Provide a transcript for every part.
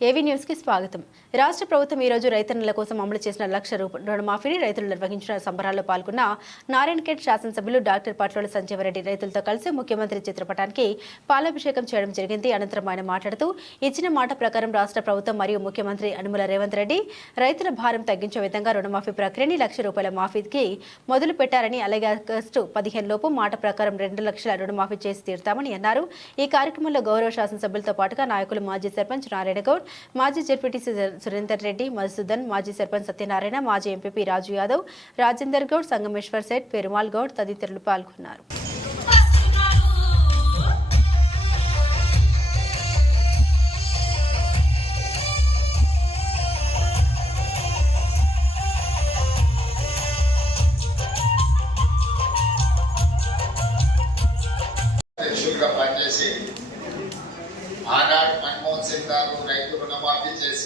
ఏవీ న్యూస్కి స్వాగతం. రాష్ట్ర ప్రభుత్వం ఈ రోజు రైతన్నుల కోసం అమలు చేసిన లక్ష రూప రుణమాఫీని రైతులు నిర్వహించిన సంబరాల్లో పాల్గొన్న నారాయణఖేడ్ శాసనసభ్యులు డాక్టర్ పట్రోల సంజీవరెడ్డి రైతులతో కలిసి ముఖ్యమంత్రి చిత్రపటానికి పాలాభిషేకం చేయడం జరిగింది. అనంతరం ఆయన మాట్లాడుతూ ఇచ్చిన మాట ప్రకారం రాష్ట్ర ప్రభుత్వం మరియు ముఖ్యమంత్రి అనుమల రేవంత్ రెడ్డి రైతుల భారం తగ్గించే విధంగా రుణమాఫీ ప్రక్రియని లక్ష రూపాయల మాఫీకి మొదలు పెట్టారని అలాగే ఆగస్టు పదిహేను లోపు మాట ప్రకారం రెండు లక్షల రుణమాఫీ చేసి తీరుతామని అన్నారు. ఈ కార్యక్రమంలో గౌరవ శాసనసభ్యులతో పాటుగా నాయకులు మాజీ సర్పంచ్ నారాయణ గౌడ్ మాజీ జడ్పీటీసీ సురేందర్ రెడ్డి మధుసూదన్ మాజీ సర్పంచ్ సత్యనారాయణ మాజీ ఎంపీపీ రాజు యాదవ్ రాజేందర్ గౌడ్ సంగమేశ్వర్ సేట్ పెరుమాల్ గౌడ్ తదితరులు పాల్గొన్నారు.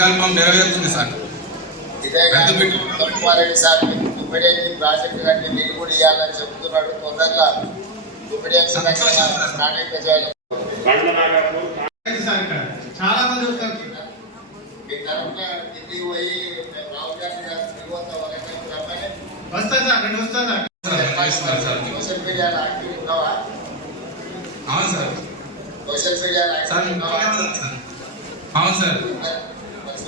సంకల్పం నెరవేరుతుంది సార్. ఇదే కాదు కుమారెడ్డి సార్ దుమ్మిడేది ప్రాజెక్టు కంటే మీరు కూడా ఇవ్వాలని చెప్తున్నాడు. తొందరగా దుమ్మిడేది నాణ్యత చేయాలి అయితే సార్ ఇక్కడ చాలా మంది వస్తారు మీ తరఫున ఢిల్లీ పోయి మేము రాహుల్ గాంధీ గారు తిరుగుతా వరకు రమ్మని వస్తారు సార్. రెండు వస్తారు సార్ సార్ సార్ సోషల్ మీడియాలో యాక్టివ్ ఉన్నావా అవును సార్. సోషల్ మీడియాలో సార్ యాక్టివ్ ఉన్నావా? సార్? అవును సార్. మరి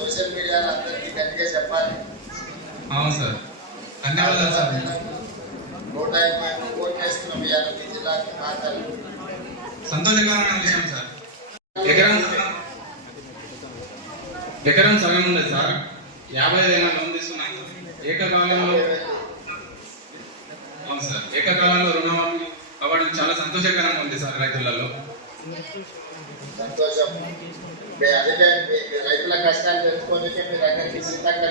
సోషల్ మీడియాలో అందరికీ గట్టిగా చెప్పాలి. అవును సార్. ధన్యవాదాలు సార్ నూట యాభై కోట్లు వేస్తున్నాం ఇవాళ మీ జిల్లాకి ఖాతాలు సంతోషకరమైన విషయం సార్. ఎకరం ఎకరం సగం ఉండదు సార్. యాభై ఐదు లోన్ తీసుకున్నాను. సార్ ఏకకాలంలో అవును సార్. ఏకకాలంలో రుణమాఫీ అవ్వడం చాలా సంతోషకరంగా ఉంది సార్ రైతులలో. సంతోషం. మీ- మీ మీ రైతుల కష్టాలు తెలుసుకొని మీరు అందరికీ సిద్ధంగా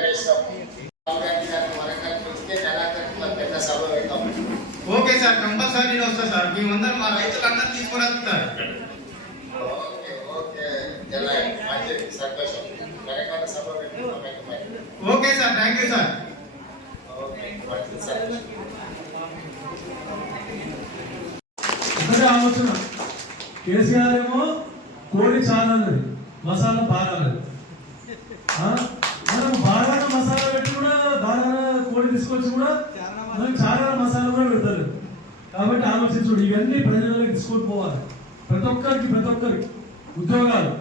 గారిని వరంగల్ పిలిస్తే నెలాఖరులో పెద్ద సభ పెడతాం ఓకే సార్ కంపల్సరీ నేను వస్తా సార్. మేమందరం మా రైతులందరూ తీసుకొని వస్తారు ఓకే ఓకే. ఎలా? మంచిది. సంతోషం. వరంగల్ సభ పెట్టుకున్నాం. Okay sir thank you sir. Okay మంచిది సంతోషం. కేసీఆర్ ఏమో కోడి చాలన్నది. మసాలా బాగాలన్నది మనం బాగా మసాలా పెట్టి కూడా బాగా కోడి తీసుకొచ్చి కూడా మనం చాలా మసాలా కూడా పెడతారు. కాబట్టి ఆలోచించుడు ఇవన్నీ ప్రజలకు తీసుకొని పోవాలి. ప్రతి ఒక్కరికి ప్రతి ఒక్కరికి. ఉద్యోగాలు.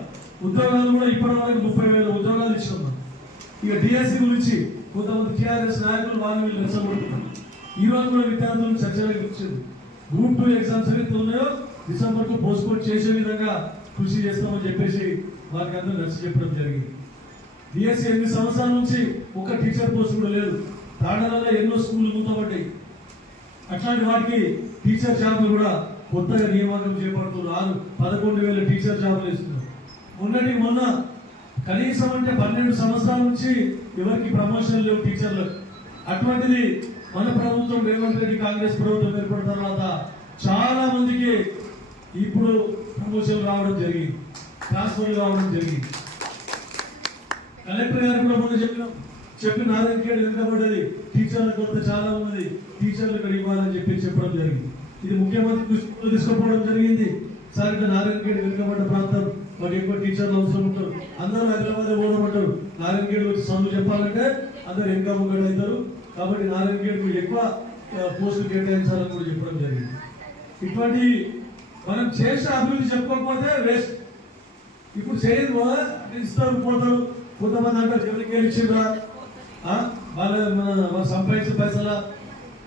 ఉద్యోగాలు కూడా ఇప్పటి వరకు ముప్పై వేల ఉద్యోగాలు ఇచ్చినాం ఇక డిఎస్సి గురించి కొంతమంది టీఆర్ఎస్ నాయకులు వాళ్ళు వీళ్ళు రెచ్చగొడుతున్నారు ఈ రోజు కూడా విద్యార్థులు చర్చలకు వచ్చింది గ్రూప్ టూ ఎగ్జామ్స్ ఏవైతే ఉన్నాయో డిసెంబర్కు పోస్ట్పోన్ చేసే విధంగా కృషి చేస్తామని చెప్పేసి వారికి అందరూ నచ్చ చెప్పడం జరిగింది. డిఎస్సి ఎన్ని సంవత్సరాల నుంచి ఒక టీచర్ పోస్ట్ కూడా లేదు. తాండలలో ఎన్నో స్కూళ్ళు మూతపడ్డాయి. అట్లాంటి వాటికి టీచర్ జాబ్లు కూడా కొత్తగా నియామకం చేపడుతున్నారు. ఆరు పదకొండు వేల టీచర్ జాబ్లు ఇస్తున్నారు మొన్నటి మొన్న కనీసం అంటే పన్నెండు సంవత్సరాల నుంచి ఎవరికి ప్రమోషన్ లేవు టీచర్లు. అటువంటిది మన ప్రభుత్వం రేవంత్ రెడ్డి కాంగ్రెస్ ప్రభుత్వం ఏర్పడిన తర్వాత చాలా మందికి ఇప్పుడు ప్రమోషన్ రావడం జరిగింది. ట్రాన్స్ఫర్ కావడం జరిగింది. కలెక్టర్ గారు కూడా ముందు చెప్పినాం చెప్పి నారాయణఖేడ్ వెనుకబడ్డది టీచర్ల కొరత చాలా ఉన్నది. టీచర్లు ఇక్కడ ఇవ్వాలని చెప్పి చెప్పడం జరిగింది. ఇది ముఖ్యమంత్రి దృష్టిలో తీసుకుపోవడం జరిగింది. సార్ ఇక్కడ నారాయణఖేడ్ వెనుకబడ్డ ప్రాంతం. మాకు ఎక్కువ టీచర్లు అవసరం ఉంటారు. అందరూ హైదరాబాద్ పోవడమంటారు నారాయణఖేడ్ వచ్చి చదువు చెప్పాలంటే అందరు ఇంకా ముంగడు అవుతారు. కాబట్టి నారాయణఖేడ్ ఎక్కువ పోస్టులు కేటాయించాలని కూడా చెప్పడం జరిగింది. ఇటువంటి మనం చేసిన అభివృద్ధి చెప్పకపోతే వేస్ట్ ఇప్పుడు చేయదు వా, ఇస్తారు పోతారు. కొంతమంది అంటారు ఎవరికి ఇచ్చిండ్రా? ఆ? వాళ్ళ మన సంపాదించిన పైసల?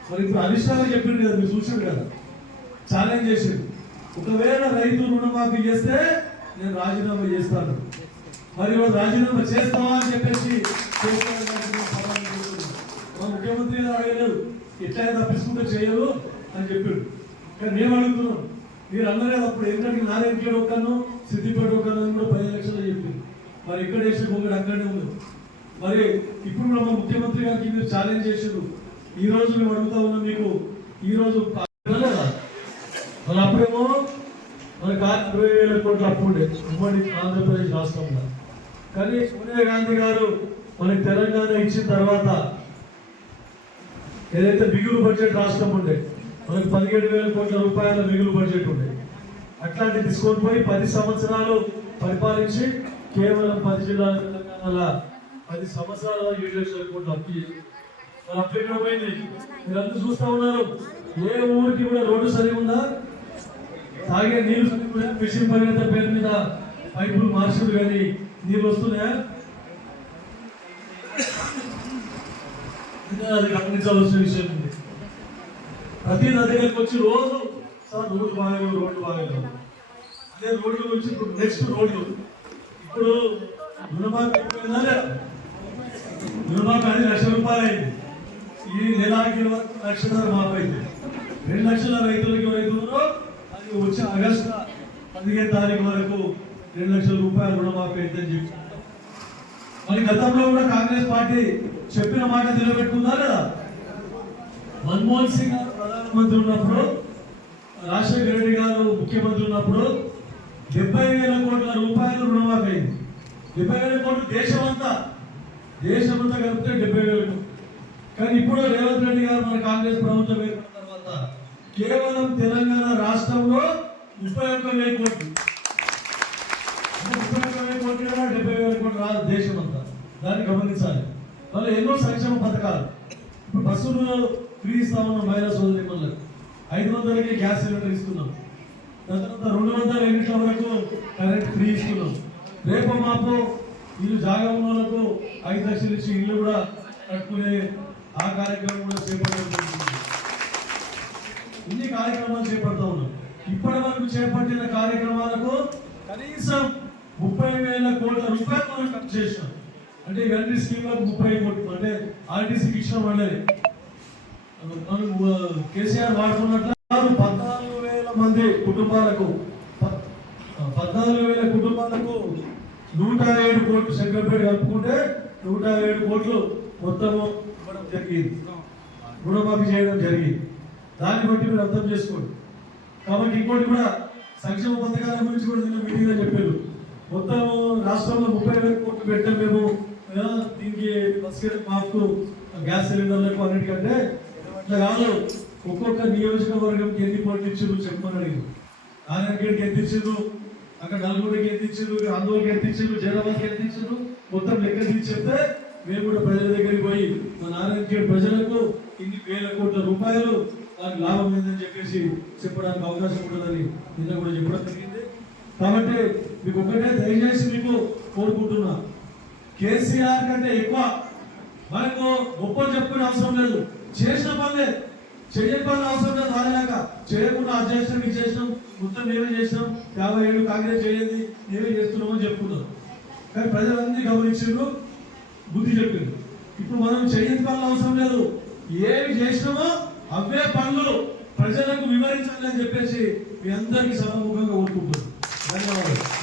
మరి ఇప్పుడు అధిష్టానం చెప్పిండు కదా మీరు చూసిండు కదా. ఛాలెంజ్ చేసిండు. ఒకవేళ రైతు రుణమాఫీ చేస్తే నేను రాజీనామా చేస్తాను. మరి రాజీనామా చేస్తావా అని చెప్పేసి మా ముఖ్యమంత్రి అడగలేదు. ఎట్లయినా తప్పించుకుంటే చేయరు అని చెప్పాడు కానీ మేము అడుగుతున్నాం. మీరు అన్నారు కదా అప్పుడు ఎందుకంటే నారాయణఖేడ్ ఒక్కను సిద్దిపేట ఒక్కను కూడా పది లక్షలు చెప్పింది. మరి ఎక్కడ వేసిన భూమి అక్కడనే ఉంది మరి ఇప్పుడు మన మా ముఖ్యమంత్రి గారికి మీరు ఛాలెంజ్ చేసారు ఈ రోజు మేము అడుగుతా ఉన్నాం మీకు ఈ రోజు లేదా? మరి అప్పుడేమో మనకి ఇరవై వేల కోట్లు అప్పు ఉండే ఉమ్మడి ఆంధ్రప్రదేశ్ రాష్ట్రంలో. కానీ సోనియా గాంధీ గారు మనకి తెలంగాణ ఇచ్చిన తర్వాత ఏదైతే మిగులు బడ్జెట్ రాష్ట్రం ఉండే మనకి పదిహేడు వేల కోట్ల రూపాయల మిగులు బడ్జెట్ ఉండే అట్లాంటి తీసుకొని పోయి పది సంవత్సరాలు పరిపాలించి కేవలం పది జిల్లాల పది సంవత్సరాల ఏడు లక్షల కోట్లు అప్పు. మరి అప్పు ఎక్కడ పోయింది? మీరు అందరూ చూస్తా ఉన్నారు. ఏ ఊరికి కూడా రోడ్డు సరిగా ఉందా? తాగే నీళ్ళు సరిగా మిషన్ పరిగెత్త పేరు మీద పైపులు మార్చుడు కానీ నీళ్ళు వస్తున్నాయా? అది గమనించాల్సిన విషయం ఉంది ప్రతి నా దగ్గరికి వచ్చి రోజు సార్ రోడ్డు బాగాలేదు రోడ్డు బాగాలేదు అదే రోడ్డు గురించి ఇప్పుడు నెక్స్ట్ రోడ్లు ఇప్పుడు రుణమాఫీ అయిపోయిందా లేదా? రుణమాఫీ అది లక్ష రూపాయలు అయింది ఈ నెలకి లక్షన్నర మాఫీ అయింది రెండు లక్షల రైతులకి రైతులు అది వచ్చే ఆగస్టు పదిహేను తారీఖు వరకు రెండు లక్షల రూపాయలు రుణమాఫీ అయిందని చెప్పి మరి గతంలో కూడా కాంగ్రెస్ పార్టీ చెప్పిన మాట నిలబెట్టుకుందా లేదా మన్మోహన్ సింగ్ ప్రధానమంత్రి ఉన్నప్పుడు రాజశేఖర రెడ్డి గారు ముఖ్యమంత్రి ఉన్నప్పుడు డెబ్బై వేల కోట్ల రూపాయలు రుణమాఫీ అయింది. డెబ్బై వేల కోట్లు దేశమంతా దేశమంతా కలిపితే డెబ్బై వేల కానీ ఇప్పుడు రేవంత్ రెడ్డి గారు మన కాంగ్రెస్ ప్రభుత్వం ఏర్పడిన తర్వాత కేవలం తెలంగాణ రాష్ట్రంలో ముప్పై ఒక్క వేల కోట్లు. ముప్పై ఒక్క వేల కోట్లు డెబ్బై వేల కోట్లు రాదు దేశం అంతా దాన్ని గమనించాలి. మళ్ళీ ఎన్నో సంక్షేమ పథకాలు. ఇప్పుడు బస్సులు ఫ్రీ ఇస్తా ఉన్నాం మహిళా సోదరి మళ్ళీ ఐదు వందలకి గ్యాస్ సిలిండర్ ఇస్తున్నాం. దాని తర్వాత రెండు వందల యూనిట్ల వరకు కరెంట్ ఫ్రీ ఇస్తున్నాం. రేపు మాపు ఇల్లు జాగా ఉన్న వాళ్ళకు ఐదు లక్షలు ఇచ్చి ఇల్లు కూడా కట్టుకునే ఆ కార్యక్రమం కూడా చేపట్టడం ఇన్ని కార్యక్రమాలు చేపడతా ఉన్నాం. ఇప్పటి వరకు చేపట్టిన కార్యక్రమాలకు కనీసం ముప్పై వేల కోట్ల రూపాయలు మనం ఖర్చు చేసినాం. అంటే ఇవన్నీ స్కీమ్లకు ముప్పై కోట్లు అంటే ఆర్టీసీకి ఇచ్చిన వాళ్ళని కేసీఆర్ వాడుకున్నట్లు పద్నాలుగు వేల మంది కుటుంబాలకు పద్నాలుగు వేల కుటుంబాలకు నూట ఏడు కోట్లు శంకర్పేట కలుపుకుంటే నూట ఏడు కోట్లు మొత్తము ఇవ్వడం జరిగింది. రుణమాఫీ చేయడం జరిగింది. దాన్ని బట్టి మీరు అర్థం చేసుకోండి. కాబట్టి ఇంకోటి కూడా సంక్షేమ పథకాల గురించి కూడా నిన్న మీటింగ్లో చెప్పారు. మొత్తం రాష్ట్రంలో ముప్పై వేల కోట్లు పెట్టాం మేము. దీనికి బస్ మాకు గ్యాస్ సిలిండర్లకు అన్నిటికంటే అట్లా కాదు. ఒక్కొక్క నియోజకవర్గంకి ఎన్ని కోట్లు ఇచ్చారు చెప్పమని అడిగారు. నారాయణగఢ్కి ఎంత అక్కడ నల్గొండకి ఎంత ఆందోళనకి ఎంత ఇచ్చారు జైరాబాద్కి ఎంత మొత్తం లెక్క తీసి చెప్తే మేము కూడా ప్రజల దగ్గరికి పోయి మా నారాయణగఢ్ ప్రజలకు ఇన్ని వేల కోట్ల రూపాయలు దానికి లాభం ఏందని చెప్పేసి చెప్పడానికి అవకాశం ఉంటుందని నిన్న కూడా చెప్పడం జరిగింది. కాబట్టి మీకు ఒకటే దయచేసి మీకు కోరుకుంటున్నా కేసీఆర్ కంటే ఎక్కువ మనకు గొప్పలు చెప్పుకునే అవసరం లేదు. చేసిన పనులే. చేయని పనులు అవసరం లేదు రాలేక చేయకుండా అది చేసినాం ఇది చేసినాం మొత్తం మేమే చేసినాం యాభై ఏడు కాంగ్రెస్ చేయండి మేమే చేస్తున్నామని చెప్పుకుంటాం చెప్పుకున్నాం కానీ ప్రజలందరినీ గమనించారు బుద్ధి చెప్పింది ఇప్పుడు మనం చేయని పనులు అవసరం లేదు. ఏమి చేసినామో అవే పనులు ప్రజలకు వివరించాలి అని చెప్పేసి మీ అందరికీ సభముఖంగా కోరుకుంటున్నాను.